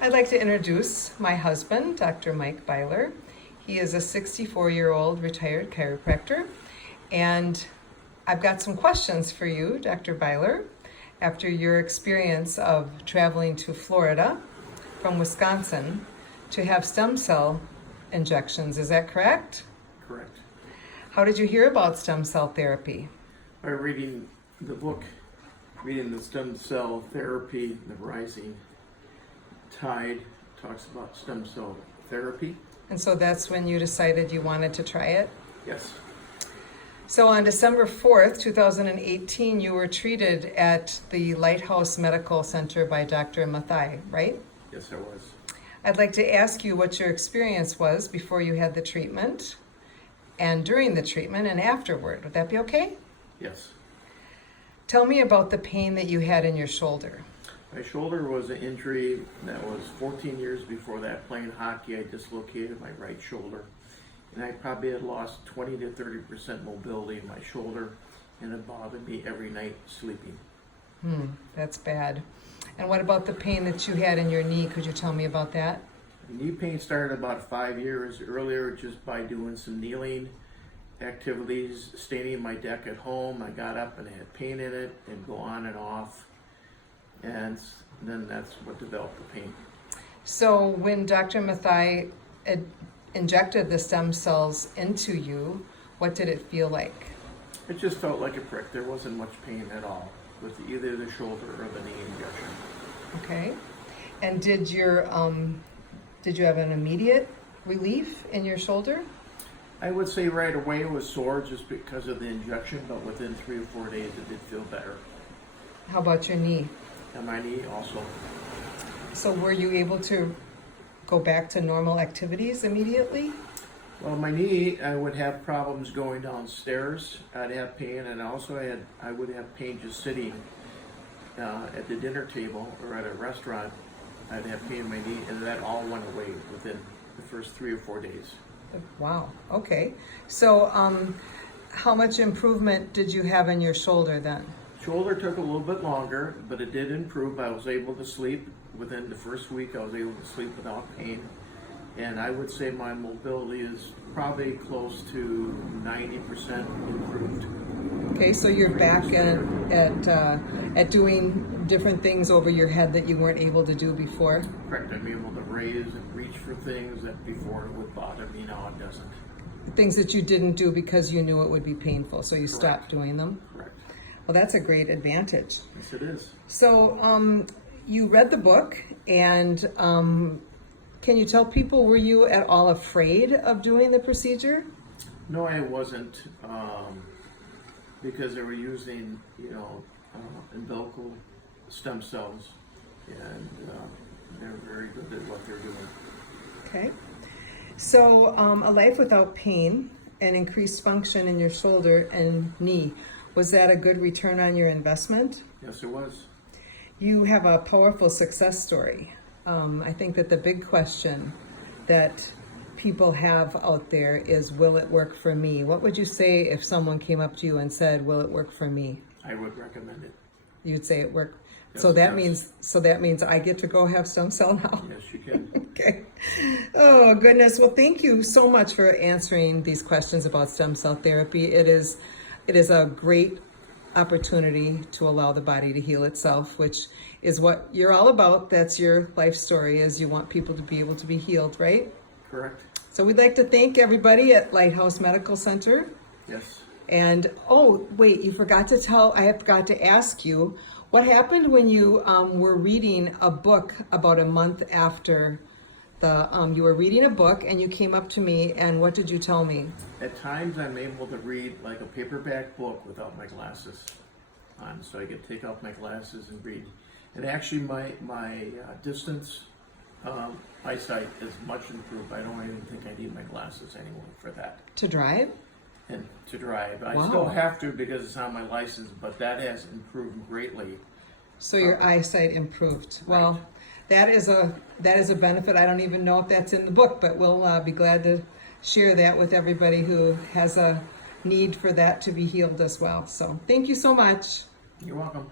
I'd like to introduce my husband, Dr. Mike Byler. He is a 64-year-old retired chiropractor, and I've got some questions for you, Dr. Byler, after your experience of traveling to Florida from Wisconsin to have stem cell injections. Is that correct? Correct. How did you hear about stem cell therapy? By reading the book, reading the stem cell therapy, the Rising Tide talks about stem cell therapy. And so that's when you decided you wanted to try it? Yes. So on December 4th, 2018, you were treated at the Lighthouse Medical Center by Dr. Mathai, right? Yes, I was. I'd like to ask you what your experience was before you had the treatment, and during the treatment, and afterward. Would that be okay? Yes. Tell me about the pain that you had in your shoulder. My shoulder was an injury that was 14 years before that. Playing hockey, I dislocated my right shoulder. And I probably had lost 20 to 30% mobility in my shoulder, and it bothered me every night sleeping. That's bad. And what about the pain that you had in your knee? Could you tell me about that? Knee pain started about 5 years earlier just by doing some kneeling activities, standing my deck at home. I got up and I had pain in it and go on and off. And then that's what developed the pain. So when Dr. Mathai injected the stem cells into you, what did it feel like? It just felt like a prick. There wasn't much pain at all with either the shoulder or the knee injection. Okay. And did you have an immediate relief in your shoulder? I would say right away it was sore just because of the injection, but within 3 or 4 days it did feel better. How about your knee? And my knee also. So were you able to go back to normal activities immediately? Well, my knee, I would have problems going downstairs. I'd have pain, and also I would have pain just sitting at the dinner table or at a restaurant. I'd have pain in my knee, and that all went away within the first 3 or 4 days. Wow. Okay. So how much improvement did you have in your shoulder then? Shoulder took a little bit longer, but it did improve. I was able to sleep. Within the first week, I was able to sleep without pain. And I would say my mobility is probably close to 90% improved. Okay, so you're back at doing different things over your head that you weren't able to do before? Correct. I'm able to raise and reach for things that before would bother me. Now it doesn't. Things that you didn't do because you knew it would be painful, so you stopped doing them? Correct. Well, that's a great advantage. Yes, it is. So you read the book, and can you tell people, were you at all afraid of doing the procedure? No, I wasn't, because they were using, umbilical stem cells, and they're very good at what they're doing. Okay. So a life without pain and increased function in your shoulder and knee, was that a good return on your investment? Yes, it was. You have a powerful success story. I think that the big question that people have out there is, will it work for me? What would you say if someone came up to you and said, will it work for me? I would recommend it. You'd say it worked. Yes, So that yes. means I get to go have stem cell now. Yes, you can. Okay. Oh, goodness. Well, thank you so much for answering these questions about stem cell therapy. It is a great opportunity to allow the body to heal itself, which is what you're all about. That's your life story, is you want people to be able to be healed, right? Correct. So we'd like to thank everybody at Lighthouse Medical Center. Yes. And, oh, wait, I forgot to ask you, what happened when you were reading a book about a month after you were reading a book and you came up to me, and what did you tell me? At times I'm able to read like a paperback book without my glasses on, so I can take off my glasses and read. And actually my distance eyesight is much improved. I don't even think I need my glasses anymore for that. To drive? And to drive. I Wow. still have to because it's on my license, but that has improved greatly. So your eyesight improved. Well, Right. that is a benefit. I don't even know if that's in the book, but we'll be glad to share that with everybody who has a need for that to be healed as well. So thank you so much. You're welcome.